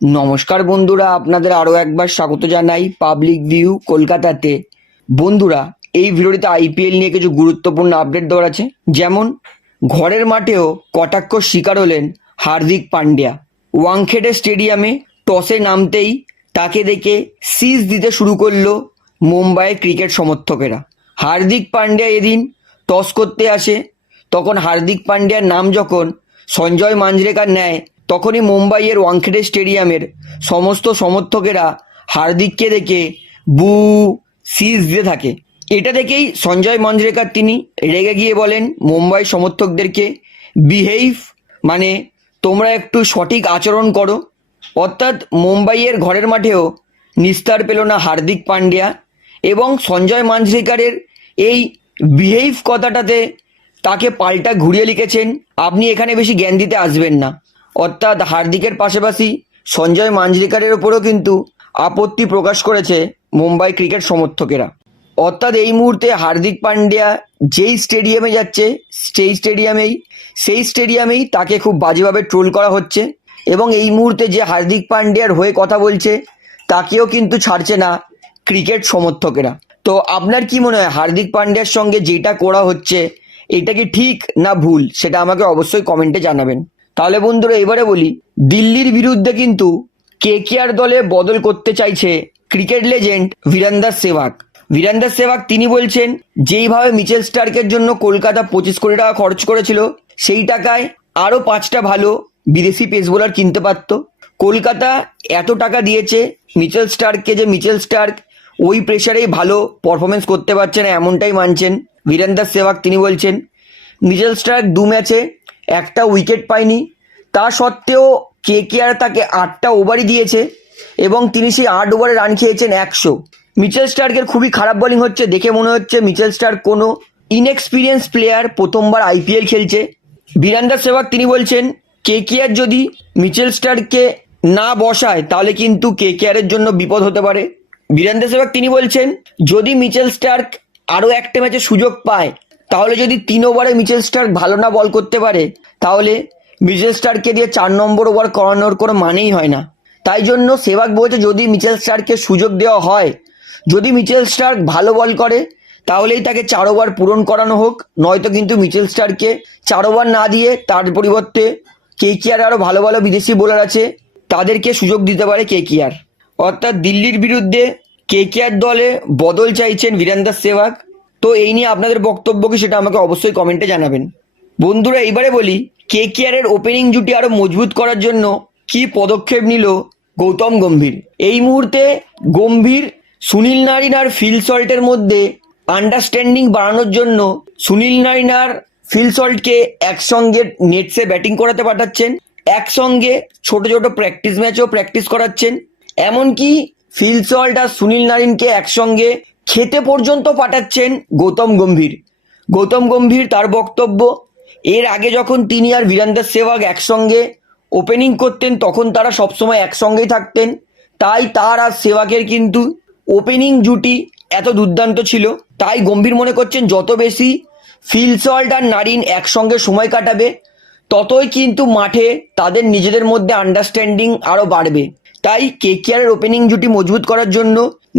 নমস্কার বন্ধুরা, আপনাদের আরও একবার স্বাগত জানাই পাবলিক ভিউ কলকাতাতে। বন্ধুরা, এই ভিডিওটিতে আইপিএল নিয়ে কিছু গুরুত্বপূর্ণ আপডেট দেওয়ার আছে। যেমন, ঘরের মাঠেও কটাক্ষ শিকার হলেন হার্দিক পান্ডিয়া। ওয়াংখেড়ে স্টেডিয়ামে টসে নামতেই তাকে দেখে সিজ দিতে শুরু করল মুম্বাইয়ের ক্রিকেট সমর্থকেরা। হার্দিক পান্ডিয়া এদিন টস করতে আসে, তখন হার্দিক পান্ডিয়ার নাম যখন সঞ্জয় মাঞ্জরেকার নেয় তখনই মুম্বাইয়ের ওয়াংখেড়ে স্টেডিয়ামের সমস্ত সমর্থকেরা হার্দিককে দেখে বু, সিজ দিতে থাকে। এটা দেখেই সঞ্জয় মাঞ্জরেকার তিনি রেগে গিয়ে বলেন, মুম্বাই সমর্থকদেরকে বিহেভ মানে তোমরা একটু সঠিক আচরণ করো। অর্থাৎ মুম্বাইয়ের ঘরের মাঠেও নিস্তার পেল না হার্দিক পান্ডিয়া এবং সঞ্জয় মাঞ্জরেকারের এই বিহেভ কথাটাতে তাকে পাল্টা ঘুরিয়ে লিখেছেন, আপনি এখানে বেশি জ্ঞান দিতে আসবেন না। অর্থাৎ হার্দিকের পাশাপাশি সঞ্জয় মাঞ্জরেকারের ওপরও কিন্তু আপত্তি প্রকাশ করেছে মুম্বাই ক্রিকেট সমর্থকেরা। অর্থাৎ এই মুহূর্তে হার্দিক পান্ডিয়া যেই স্টেডিয়ামে যাচ্ছে, সেই স্টেডিয়ামেই সেই স্টেডিয়ামেই তাকে খুব বাজেভাবে ট্রোল করা হচ্ছে এবং এই মুহূর্তে যে হার্দিক পান্ডিয়ার হয়ে কথা বলছে, তাকেও কিন্তু ছাড়ছে না ক্রিকেট সমর্থকেরা। তো আপনার কি মনে হয় হার্দিক পান্ডিয়ার সঙ্গে যেটা করা হচ্ছে, এটা কি ঠিক না ভুল? সেটা আমাকে অবশ্যই কমেন্টে জানাবেন। তাহলে বন্ধুরা এবারে বলি, দিল্লির বিরুদ্ধে কিন্তু কেকেআর দলে বদল করতে চাইছে ক্রিকেট লেজেন্ড বীরেন্দার সেবাগ বীরেন্দার সেবাগ তিনি বলছেন, যেইভাবে মিচেল স্টার্কের জন্য কলকাতা পঁচিশ কোটি টাকা খরচ করেছিল, সেই টাকায় আরও পাঁচটা ভালো বিদেশি পেস বোলার কিনতে পারত। কলকাতা এত টাকা দিয়েছে মিচেল স্টার্ককে যে মিচেল স্টার্ক ওই প্রেশারেই ভালো পারফরমেন্স করতে পারছে না, এমনটাই মানছেন বীরেন্দার সেবাগ তিনি বলছেন, মিচেল স্টার্ক দু ম্যাচে একটা উইকেট পায়নি। তা সত্ত্বেও কে কে আর তাকে আটটা ওভারই দিয়েছে এবং তিনি সেই আট ওভারে রান খেয়েছেন একশো। মিচেল স্টার্কের খুবই খারাপ বোলিং হচ্ছে, দেখে মনে হচ্ছে মিচেল স্টার্ক কোনো ইনএক্সপিরিয়েন্স প্লেয়ার প্রথমবার আইপিএল খেলছে। বীরেন্দার সেবাগ তিনি বলছেন কে কে আর যদি মিচেল স্টার্ককে না বসায়, তাহলে কিন্তু কে কে আরের জন্য বিপদ হতে পারে। বীরেন্দ্র সেবাগ তিনি বলছেন, যদি মিচেল স্টার্ক আরও একটা ম্যাচে সুযোগ পায় তাহলে যদি তিন ওভারে মিচেল স্টার্ক ভালো না বল করতে পারে, তাহলে মিচেল স্টার্ককে দিয়ে চার নম্বর ওভার করানোর কোনো মানেই হয় না। তাই জন্য সেবাগ বলছে, যদি মিচেল স্টার্ককে সুযোগ দেওয়া হয়, যদি মিচেল স্টার্ক ভালো বল করে, তাহলেই তাকে চার ওভার পূরণ করানো হোক। নয়তো কিন্তু মিচেল স্টার্ককে চার ওভার না দিয়ে তার পরিবর্তে কে আর আরও ভালো ভালো বিদেশি বোলার আছে, তাদেরকে সুযোগ দিতে পারে কে আর অর্থাৎ দিল্লির বিরুদ্ধে কে আর দলে বদল চাইছেন বীরেন্দার সেবাগ। তো এই নিয়ে আপনাদের বক্তব্য কি সেটা আমাকে অবশ্যই কমেন্টে জানাবেন। বন্ধুরা, এইবারে বলি কে কেয়ারের ওপেনিং জুটি আরও মজবুত করার জন্য কি পদক্ষেপ নিল গৌতম গম্ভীর? এই মুহূর্তে গম্ভীর সুনীল নারিন আর ফিল সল্টের মধ্যে আন্ডারস্ট্যান্ডিং বাড়ানোর জন্য সুনীল নারিন আর ফিল সল্টকে একসঙ্গে নেটসে ব্যাটিং করাতে পাঠাচ্ছেন, একসঙ্গে ছোট ছোট প্র্যাকটিস ম্যাচও প্র্যাকটিস করাচ্ছেন। এমনকি ফিল সল্ট আর সুনীল নারিনকে একসঙ্গে খেতে পর্যন্ত পাঠাচ্ছেন গৌতম গম্ভীর। গৌতম গম্ভীর তার বক্তব্য, এর আগে যখন তিনি আর বীরেন্দ্র সেহবাগ একসঙ্গে ওপেনিং করতেন, তখন তারা সবসময় একসঙ্গেই থাকতেন। তাই তার আর সেহবাগের কিন্তু ওপেনিং জুটি এত দুর্দান্ত ছিল। তাই গম্ভীর মনে করছেন, যত বেশি ফিল সল্ট আর নারিন একসঙ্গে সময় কাটাবে, ততই কিন্তু মাঠে তাদের নিজেদের মধ্যে আন্ডারস্ট্যান্ডিং আরও বাড়বে। তাই কেকেআরের ওপেনিং জুটি মজবুত করার জন্য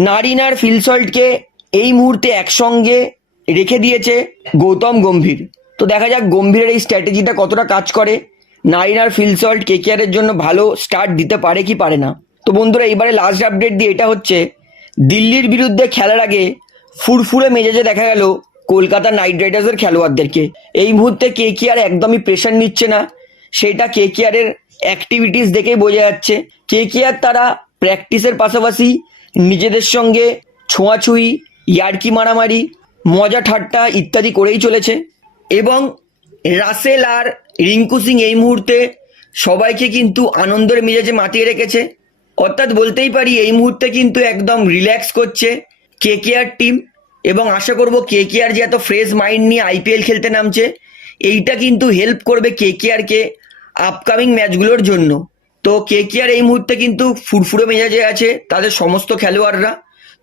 নারিনার ফিলসল্টকে এই মুহূর্তে একসঙ্গে রেখে দিয়েছে গৌতম গম্ভীর। তো দেখা যাক গম্ভীরের এই স্ট্র্যাটেজিটা কতটা কাজ করে। নারিন আর ফিলসল্ট কেকেআরের জন্য ভালো স্টার্ট দিতে পারে কি পারে না। তো বন্ধুরা এবারে লাস্ট আপডেট দিয়ে এটা হচ্ছে, দিল্লির বিরুদ্ধে খেলার আগে ফুরফুরে মেজাজে দেখা গেল কলকাতা নাইট রাইডার্সের খেলোয়াড়দেরকে। এই মুহূর্তে কে কে আর একদমই প্রেশার নিচ্ছে না। সেটা কে কে অ্যাক্টিভিটিস দেখেই বোঝা যাচ্ছে। কে কে আর তারা প্র্যাকটিসের পাশাপাশি নিজেদের সঙ্গে ছোঁয়াছুঁই, ইয়ার্কি মারামারি, মজা ঠাট্টা ইত্যাদি করেই চলেছে। এবং রাসেল আর রিঙ্কু সিং এই মুহূর্তে সবাইকে কিন্তু আনন্দের মেজাজে মাতিয়ে রেখেছে। অর্থাৎ বলতেই পারি এই মুহূর্তে কিন্তু একদম রিল্যাক্স করছে কে কে আর টিম এবং আশা করব কে কে আর যে এত ফ্রেশ মাইন্ড নিয়ে আইপিএল খেলতে নামছে এইটা কিন্তু হেল্প করবে কে কে আরকে আপকামিং ম্যাচগুলোর জন্য। তো কে কে আর এই মুহূর্তে কিন্তু ফুরফুরে মেজাজে আছে তাদের সমস্ত খেলোয়াড়রা।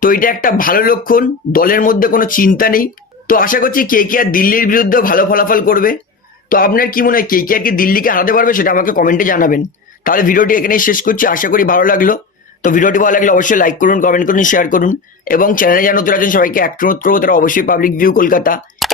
তো এটা একটা ভালো লক্ষণ, দলের মধ্যে কোনো চিন্তা নেই। তো আশা করছি কে কে আর দিল্লির বিরুদ্ধে ভালো ফলাফল করবে। তো আপনার কি মনে হয় কে কে আর কি দিল্লিকে হারাতে পারবে সেটা আমাকে কমেন্টে জানাবেন। তাহলে ভিডিওটি এখানেই শেষ করছি, আশা করি ভালো লাগল। তো ভিডিওটি ভালো লাগলে অবশ্যই লাইক করুন কমেন্ট করুন শেয়ার করুন। এবং চ্যানেলে যেন তো আছেন, সবাইকে অ্যাক্ট অনুরোধ করব তারা অবশ্যই পাবলিক ভিউ কলকাতা।